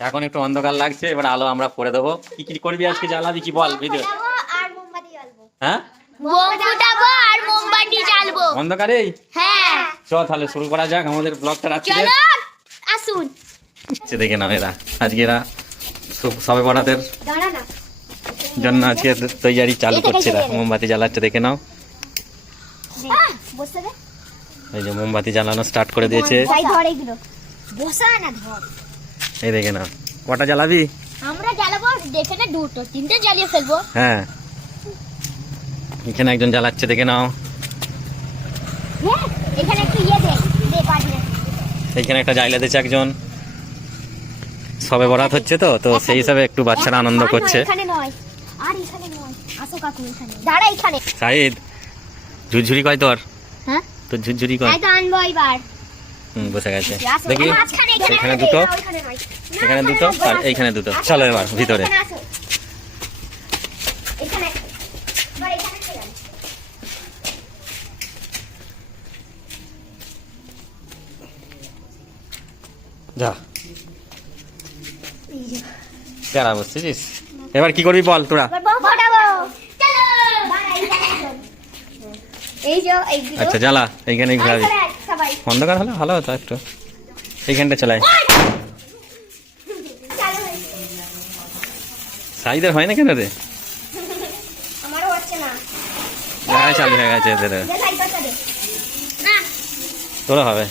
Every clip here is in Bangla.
এখন একটু অন্ধকার লাগছে এবার আলো আমরা করে দেবো। কি কি করবি আজকে জ্বালাবি কি বল ভিডিও? আর মোমবাতি জ্বালবো। হ্যাঁ? বোম ফুটাবো আর মোমবাতি জ্বালবো। অন্ধকারেই হ্যাঁ। চ তাহলে শুরু করা যাক আমাদের ব্লগটা রাত্রে চলো আসুন। হচ্ছে দেখে নাও এরা। আজকে এরা সব- বরাতের জন্য আজকে তৈয়ারি চালু করছে এরা। মোমবাতি জ্বালাচ্ছে দেখে নাও। এই যে মোমবাতি জ্বালানো স্টার্ট করে দিয়েছে। বসা না ধর। এই দেখে নাও। কটা জ্বালাবি? আমরা জ্বালাবো দেখে না দুটো। তিনটে জ্বালিয়ে ফেলব। হ্যাঁ। এখানে একজন জ্বালাচ্ছে দেখে নাও। হ্যাঁ এখানে একটু ইয়ে দে দে পাঠিয়ে একটা জাইলা দিচ্ছে একজন। সবে বরাত হচ্ছে তো তো সেই হিসাবে একটু বাচ্চারা আনন্দ করছে। এখানে নয়। আর এখানে নয়। আসো কাকু এখানে। দাঁড়া এখানে। সাইদ ঝুরঝুরি কয় তোর? হ্যাঁ? তোর ঝুরঝুরি কয়? তো আনব এবার। হুম বসে গেছে। দেখি। এখানে দুটো। এখানে দুটো আর এইখানে দুটো। আসো, চলো এবার ভিতরে। যা। কেরা বসছিস? এবার কি করবি বল তোরা? আচ্ছা জ্বালা। এইখানে ঘুরাবি। অন্ধকার হলে ভালো হতো একটু। এইখানটা চলাই। সাইদের হয় না কেন রে? চালু হয়ে গেছে এদের। তোরা হবে।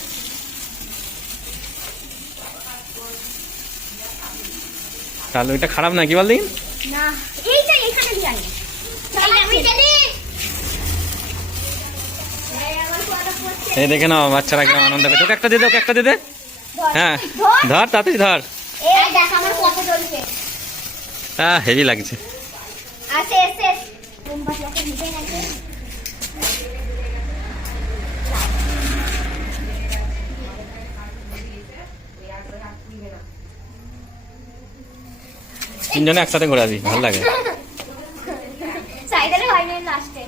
তাহলে ওইটা খারাপ না কি বল দিন না এইটা এখানে দিয়ে আয়। এই আমি জ্বালি এই আমার কোয়াটা পড়ছে। এই দেখে নাও বাচ্চারা একদম আনন্দ পেয়ে তোকে একটা দে দে, ওকে একটা দে দে। হ্যাঁ ধর। ধর তাড়াতাড়ি ধর। এই দেখ আমার কত জ্বলছে হ্যাঁ হেভি লাগছে। তিনজনে একসাথে ঘোরাবি ভালো লাগে। সাইডে হয়নি লাস্টে।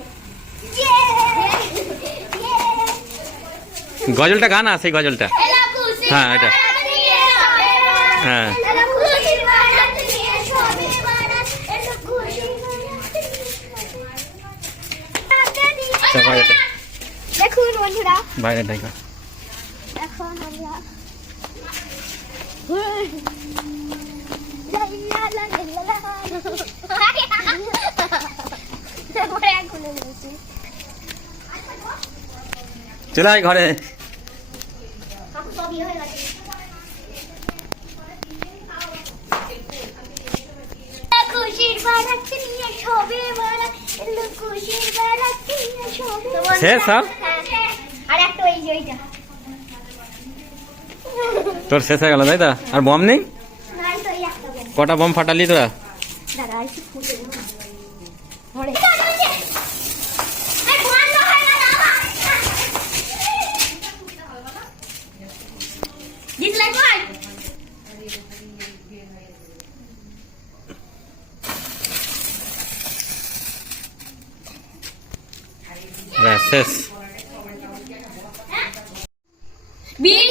গজলটা গান আছে সেই গজলটা। হ্যাঁ, এটা। হ্যাঁ। দেখুন বন্ধুরা। বাইরে দেখা। এখন আমরা চলে আয় ঘরে। তোর শেষ হয়ে গেল তাই তো? আর বম নেই। কটা বম ফাটালি তোরা দাঁড়া আর একটু ফুটে দেবো। ধরে। এই বন্ধ হয়ে গেল আবার। ডিসলাইক কর ব্যাস শেষ ভিডিওটা